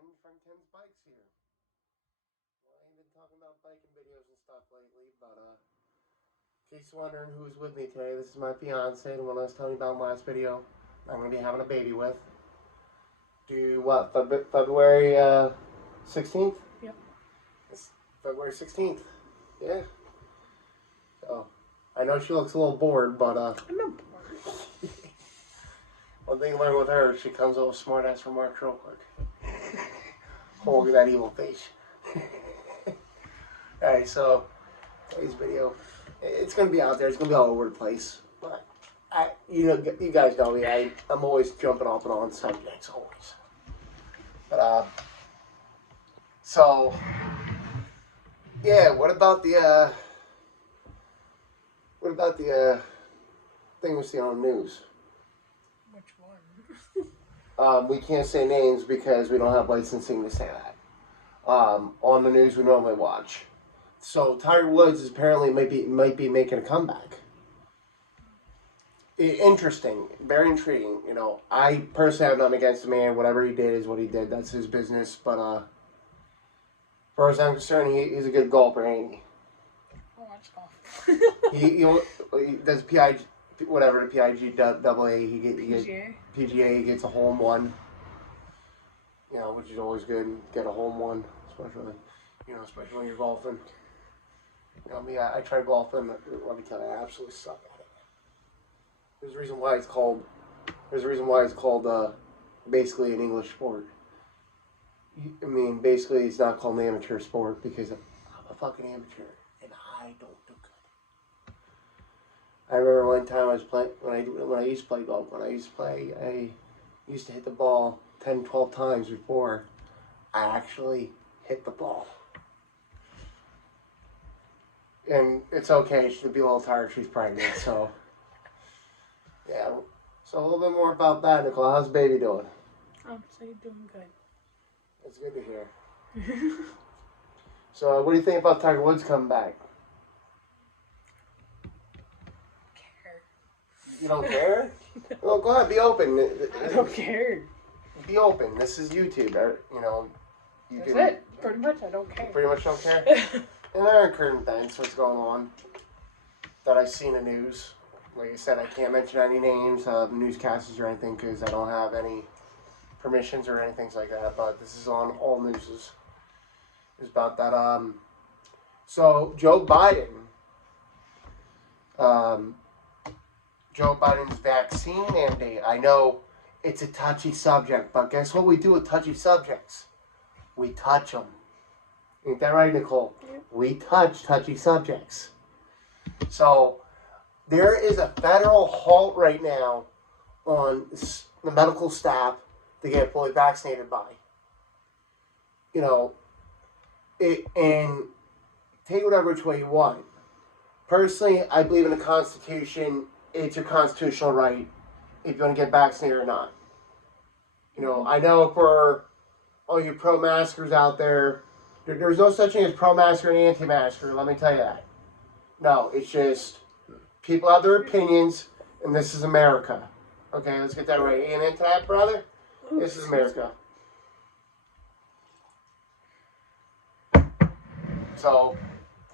Ken from Ken's Bikes here. Well, I ain't been talking about biking videos and stuff lately, but in case you're wondering who's with me today, this is my fiance, the one I was telling you about in the last video. I'm going to be having a baby with. Due, what, February 16th? Yep. It's February 16th. Yeah. So, I know she looks a little bored, but I'm not bored. one thing I learned with her, she comes up with smart ass remarks real quick. Oh, look at that evil face. Alright, so today's video, it's gonna be out there. It's gonna be all over the place. But you guys know me. I'm always jumping off and on subjects, always. But so yeah. What about the thing we see on the news? Which one? We can't say names because we don't have licensing to say that. On the news we normally watch. So Tiger Woods is apparently might be making a comeback. Interesting, very intriguing. You know, I personally have nothing against the man. Whatever he did is what he did. That's his business. But as far as I'm concerned, he's a good golfer, ain't he? I watch golf. he does PIG, whatever the PIG AA. PGA. He gets a hole in one. You know, which is always good. Get a hole in one, especially when you're golfing. You know, me, I tried golfing. Let me tell you, I absolutely suck at it. There's a reason why it's called basically an English sport. I mean, basically, it's not called an amateur sport because I'm a fucking amateur and I don't do good. I remember one time I was playing when I used to play golf. When I used to hit the ball 10, 12 times before I actually hit the ball. And it's okay, she'll be a little tired, she's pregnant, so. Yeah, so a little bit more about that, Nicole. How's the baby doing? Oh, so you're doing good. That's good to hear. So, what do you think about Tiger Woods coming back? Care. You don't care? Well, go ahead, be open. I don't care. Be open. This is YouTube, you know. That's it. Pretty much, I don't care. Pretty much don't care? And there are current events, what's going on, that I see in the news. Like I said, I can't mention any names of newscasters or anything because I don't have any permissions or anything like that. But this is on all news. Is about that. So Joe Biden's vaccine mandate. I know it's a touchy subject, but guess what we do with touchy subjects? We touch them. Ain't that right, Nicole? Yeah. We touch touchy subjects. So there is a federal halt right now on the medical staff to get fully vaccinated by. You know, and take whatever which way you want. Personally, I believe in the Constitution. It's your constitutional right if you want to get vaccinated or not. You know, I know for all you pro-maskers out there, there's no such thing as pro-masker and anti-masker, let me tell you that. No, it's just people have their opinions, and this is America. Okay, let's get that right. Ain't into that, brother? This is America. So,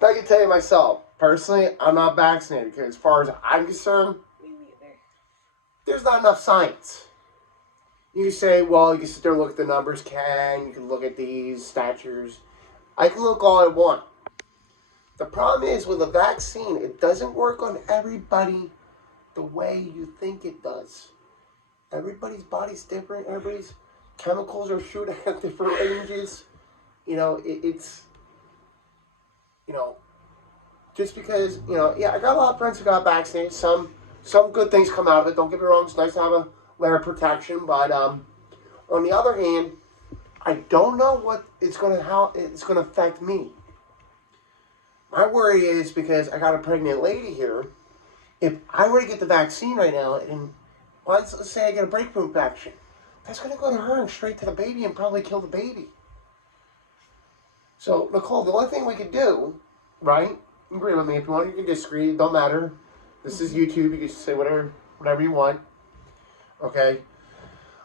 I can tell you myself, personally, I'm not vaccinated because as far as I'm concerned, Me neither. there's not enough science. You say, well, you can sit there and look at the numbers, you can look at these statures. I can look all I want. The problem is with a vaccine, it doesn't work on everybody the way you think it does. Everybody's body's different. Everybody's chemicals are shooting at different ranges. You know, it's, you know, just because, you know, yeah, I got a lot of friends who got vaccinated. Some good things come out of it. Don't get me wrong. It's nice to have a layer of protection. But on the other hand, I don't know how it's going to affect me. My worry is because I got a pregnant lady here. If I were to get the vaccine right now, and let's say I get a breakthrough infection, that's going to go to her and straight to the baby and probably kill the baby. So, Nicole, the only thing we could do, right? Agree with me. If you want, you can disagree. It don't matter. This is YouTube. You can say whatever you want. Okay?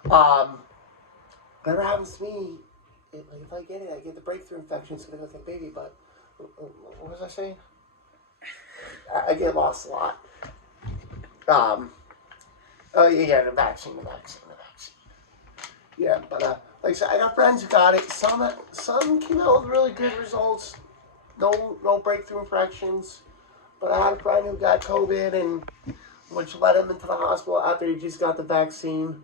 Whatever happens to me, if I get it, I get the breakthrough infection, so I go get baby. But what was I saying? I get lost a lot. Oh yeah, the vaccine. Yeah, but like I said, I got friends who got it. Some came out with really good results. No breakthrough infections. But I had a friend who got COVID, and which led him into the hospital after he just got the vaccine.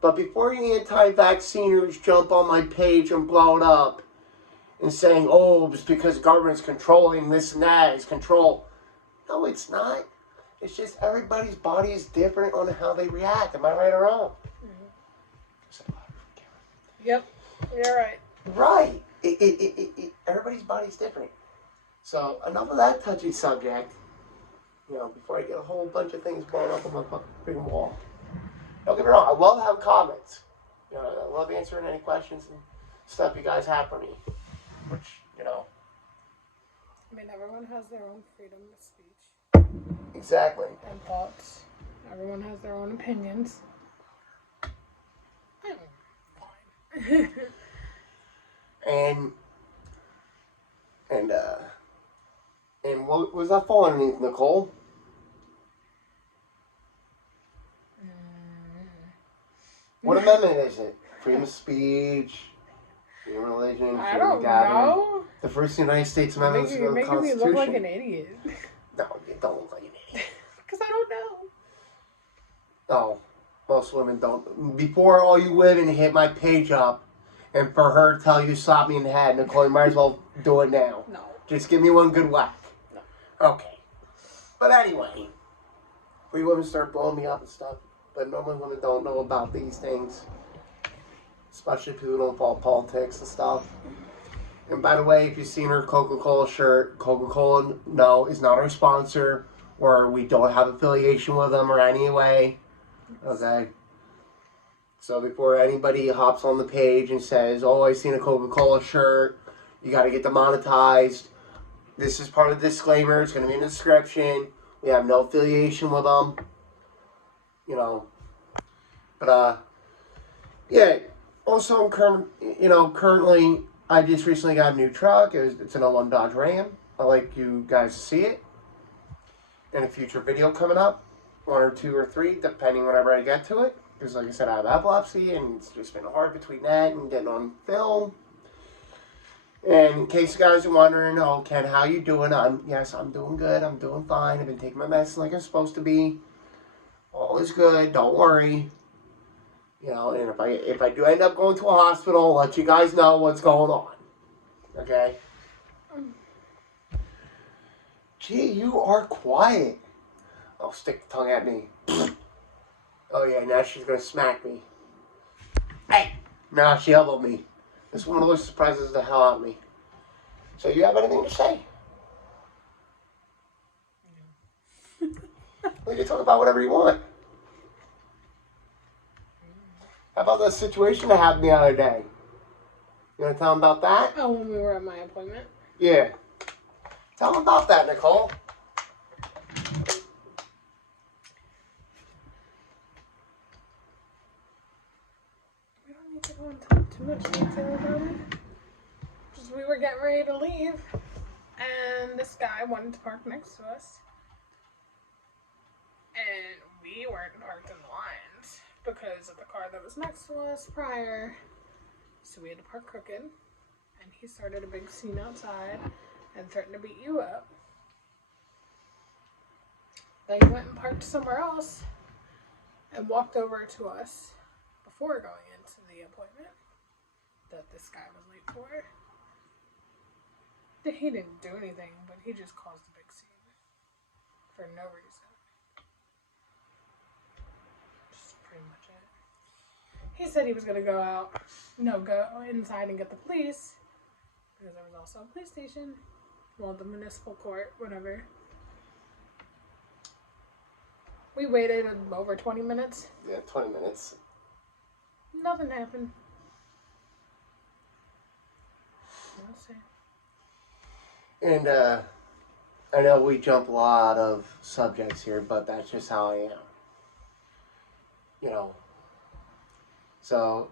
But before you anti-vacciners jump on my page and blow it up and saying, oh, it's because the government's controlling this and that, it's control. No, it's not. It's just everybody's body is different on how they react. Am I right or wrong? Yep, you're right. Right. Everybody's body's different. So enough of that touchy subject. Before I get a whole bunch of things blown up on my big wall. Don't get me wrong, I love having comments. I love answering any questions and stuff you guys have for me. Which, I mean, everyone has their own freedom of speech. Exactly. And thoughts. Everyone has their own opinions. Fine. And what was that fall underneath, Nicole? What amendment is it? Freedom of speech, freedom of religion, I freedom don't of gathering. know. The first United States Amendment to the You're making me Constitution. look like an idiot. No, you don't look like an idiot. Because I don't know. No, most women don't. Before all you women hit my page up, and for her to tell you slap me in the head, Nicole, you might as well do it now. No. Just give me one good whack. No. Okay. But anyway, free women start blowing me up and stuff. But normally women don't know about these things. Especially people who don't follow politics and stuff. And by the way, if you've seen her Coca-Cola shirt, Coca-Cola, no, is not our sponsor. Or we don't have affiliation with them or any way. Okay? So before anybody hops on the page and says, oh, I seen a Coca-Cola shirt, you got to get demonetized. This is part of the disclaimer. It's going to be in the description. We have no affiliation with them. But, yeah. Also, currently, I just recently got a new truck. It's an 01 Dodge Ram. I'd like you guys to see it in a future video coming up. 1 or 2 or 3, depending whenever I get to it. Because, like I said, I have epilepsy, and it's just been hard between that and getting on film. And in case you guys are wondering, oh, Ken, how you doing? Yes, I'm doing good. I'm doing fine. I've been taking my medicine like I'm supposed to be. All is good. Don't worry. And if I do end up going to a hospital, I'll let you guys know what's going on. Okay? Gee, you are quiet. Oh, stick the tongue at me. Oh, yeah, now she's going to smack me. Hey! Now she elbowed me. This one always surprises the hell out of me. So you have anything to say? We can talk about whatever you want. How about that situation that happened the other day? You want to tell them about that? Oh, when we were at my appointment? Yeah. Tell them about that, Nicole. We don't need to go into too much detail about it. Just we were getting ready to leave, and this guy wanted to park next to us. And we weren't parked in the lines because of the car that was next to us prior. So we had to park crooked. And he started a big scene outside and threatened to beat you up. Then he went and parked somewhere else and walked over to us before going into the appointment that this guy was late for. He didn't do anything, but he just caused a big scene for no reason. Just pretty much it. He said he was going to go inside and get the police, because there was also a police station, the municipal court, whatever. We waited over 20 minutes. Yeah, 20 minutes. Nothing happened. We'll see. And I know we jump a lot of subjects here, but that's just how I am. So,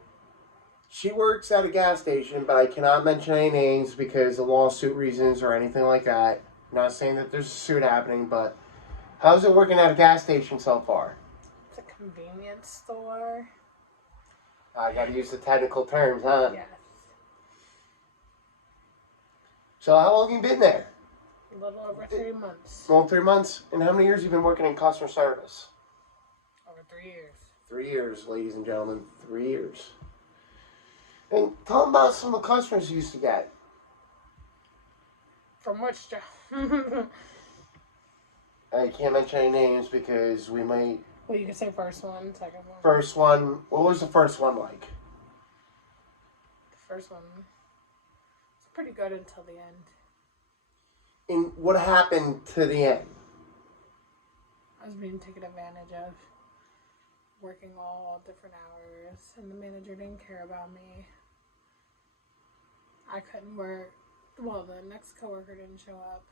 She works at a gas station, but I cannot mention any names because of lawsuit reasons or anything like that. Not saying that there's a suit happening, but how's it working at a gas station so far? It's a convenience store. I gotta use the technical terms, huh? Yes. So how long have you been there? A little over 3 months. Well, 3 months. And how many years have you been working in customer service? Over 3 years. 3 years, ladies and gentlemen. 3 years. And tell them about some of the customers you used to get. From which job? I can't mention any names because we might... Well, you can say first one, second one. First one, what was the first one like? The first one was pretty good until the end. And what happened to the end? I was being taken advantage of, working all different hours, and the manager didn't care about me. I couldn't work. Well, the next coworker didn't show up.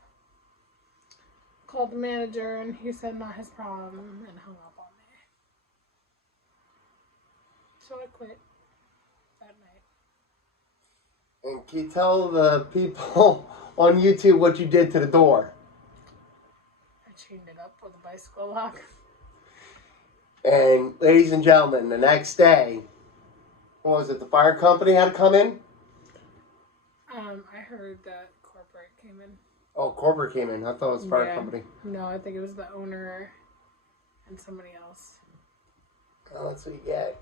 Called the manager, and he said not his problem, and hung up on me. So I quit that night. And can you tell the people on YouTube what you did to the door? I chained it up with a bicycle lock. And ladies and gentlemen, the next day, what was it, the fire company had to come in? I heard that corporate came in. Oh, corporate came in. I thought it was fire company. No, I think it was the owner and somebody else. Oh, that's what you get.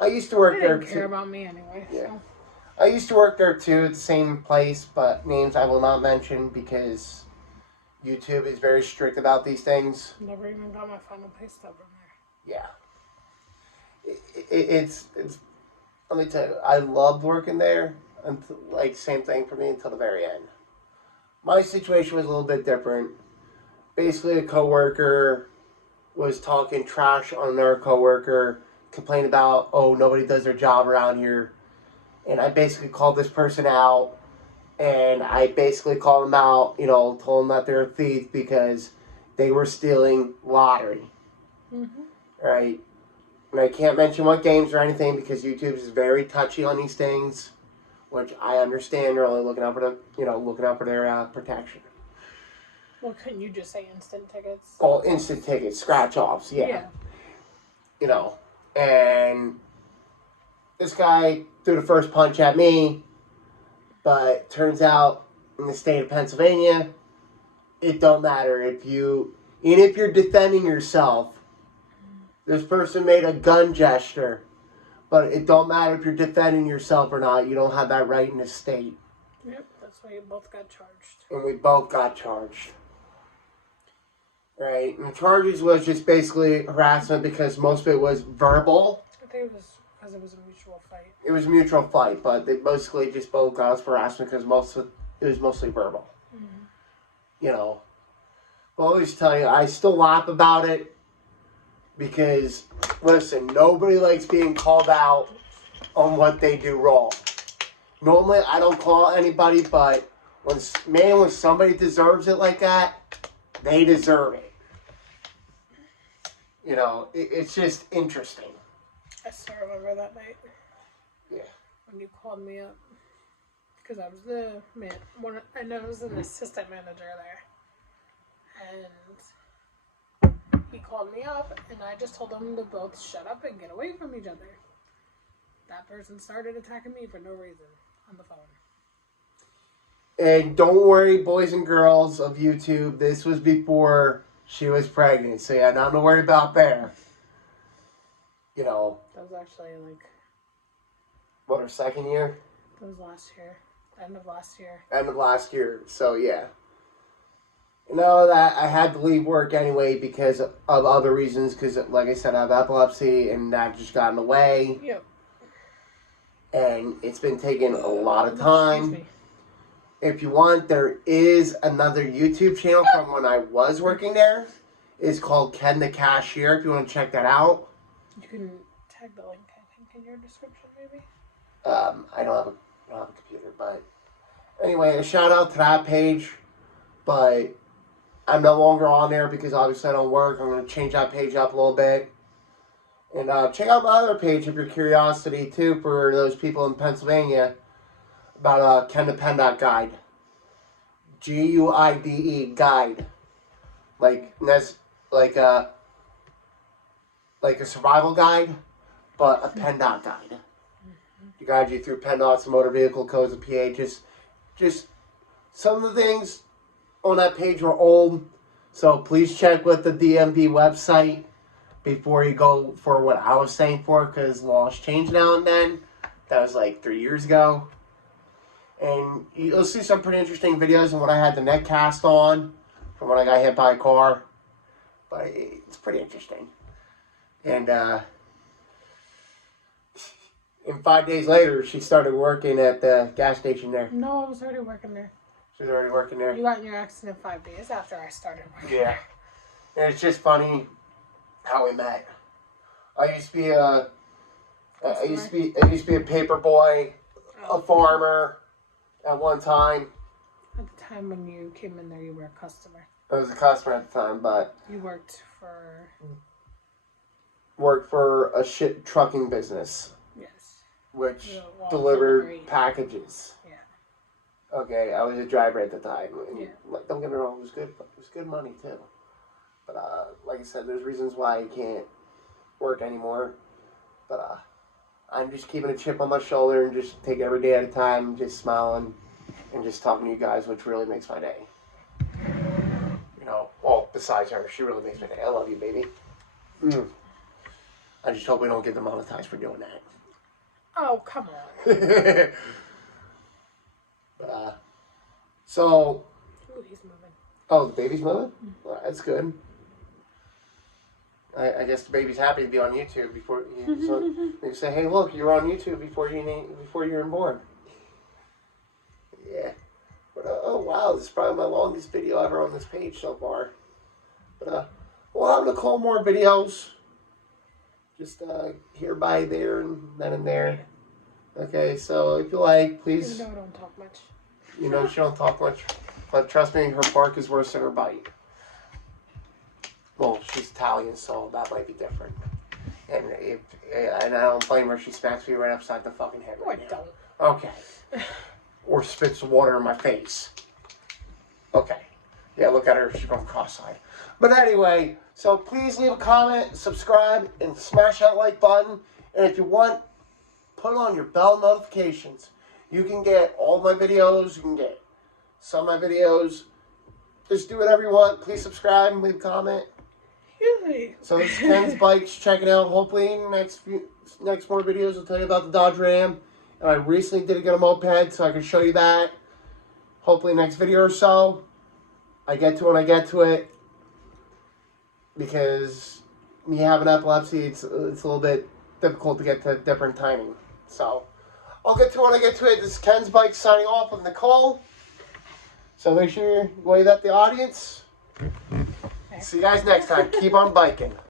I used to work They there didn't care too. about me anyway. Yeah. So. I used to work there too, at the same place, but names I will not mention because YouTube is very strict about these things. Never even got my final pay stub from there. Yeah. It's let me tell you, I loved working there, until, like, same thing for me until the very end. My situation was a little bit different. Basically, a coworker was talking trash on another coworker, complained about, oh, nobody does their job around here. And I basically called this person out, and I basically called them out, told them that they're a thief because they were stealing lottery. Mm-hmm. Right? And I can't mention what games or anything because YouTube is very touchy on these things, which I understand. They're only looking out for their protection. Well, couldn't you just say instant tickets? Oh, instant tickets, scratch offs, yeah. And this guy threw the first punch at me, but turns out in the state of Pennsylvania, it don't matter even if you're defending yourself. This person made a gun gesture, but it don't matter if you're defending yourself or not. You don't have that right in this state. Yep, that's why you both got charged. And we both got charged. Right? And the charges was just basically harassment because most of it was verbal. I think it was because it was a mutual fight. It was a mutual fight, but they basically just both got us for harassment because it was mostly verbal. Mm-hmm. I'll always tell you, I still laugh about it because, listen, nobody likes being called out on what they do wrong. Normally, I don't call anybody, but when somebody deserves it like that, they deserve it. It's just interesting. I still remember that night. Yeah. When you called me up. Because I was the I was an assistant manager there. And he called me up, and I just told them to both shut up and get away from each other. That person started attacking me for no reason on the phone. And don't worry, boys and girls of YouTube, this was before she was pregnant. So yeah, nothing to worry about there. That was actually What, her second year? that was last year. End of last year. End of last year. So yeah. That I had to leave work anyway because of other reasons. Because, like I said, I have epilepsy and that just got in the way. Yep. And it's been taking a lot of Excuse time. me. If you want, there is another YouTube channel from when I was working there. It's called Ken the Cashier, if you want to check that out. You can tag the link, I think, in your description, maybe. I don't have a computer, but anyway, a shout out to that page. But I'm no longer on there because obviously I don't work. I'm going to change that page up a little bit. And check out my other page if you're curiosity too for those people in Pennsylvania about Ken the PennDOT Guide. Guide guide. Like that's like a survival guide, but a PennDOT guide. To guide you through PennDOT's motor vehicle codes of PA. Just some of the things on that page were old, so please check with the DMV website before you go for what I was saying for, because laws change now and then. That was like 3 years ago. And you'll see some pretty interesting videos on what I had the neck cast on from when I got hit by a car. But it's pretty interesting. And 5 days later, she started working at the gas station there. No, I was already working there. She was already working there. You got in your accident 5 days after I started working. Yeah. And it's just funny how we met. I used to be a paper boy, a farmer at one time. At the time when you came in there, you were a customer. I was a customer at the time, but You worked for... worked for a shit trucking business, Yes. which Yeah, well, delivered delivery. packages. Yeah. Okay, I was a driver at the time. And, Yeah. like, don't get me wrong, it was good. It was good money too. But like I said, there's reasons why I can't work anymore. But I'm just keeping a chip on my shoulder and just take every day at a time, just smiling and just talking to you guys, which really makes my day. You know, well, besides her, she really makes my day. I love you, baby. I just hope we don't get demonetized for doing that. Oh, come on. So, Ooh, he's moving. oh, the baby's moving? Well, that's good. I guess the baby's happy to be on YouTube before you, so they say, "Hey, look, you're on YouTube before you were born." Yeah. But oh wow, this is probably my longest video ever on this page so far. But we'll have Nicole more videos. Just here, by, there, and then and there. Okay, so if you like, please. You know I don't talk much. You know she don't talk much, but trust me, her bark is worse than her bite. Well, she's Italian, so that might be different. And I don't blame her. She smacks me right upside the fucking head No, I right now. don't. Okay. Or spits water in my face. Okay. Yeah, look at her. She's going cross-eyed. But anyway, so please leave a comment, subscribe, and smash that like button. And if you want, put on your bell notifications. You can get all my videos. You can get some of my videos. Just do whatever you want. Please subscribe and leave a comment. Really? So this is Ken's Bikes. Check it out. Hopefully next more videos will tell you about the Dodge Ram. And I recently did get a moped, so I can show you that. Hopefully next video or so. I get to it when I get to it. Because me having epilepsy, it's a little bit difficult to get to different timing. So I'll get to it when I get to it. This is Ken's Bikes signing off with Nicole. So make sure you wave at the audience. See you guys next time. Keep on biking.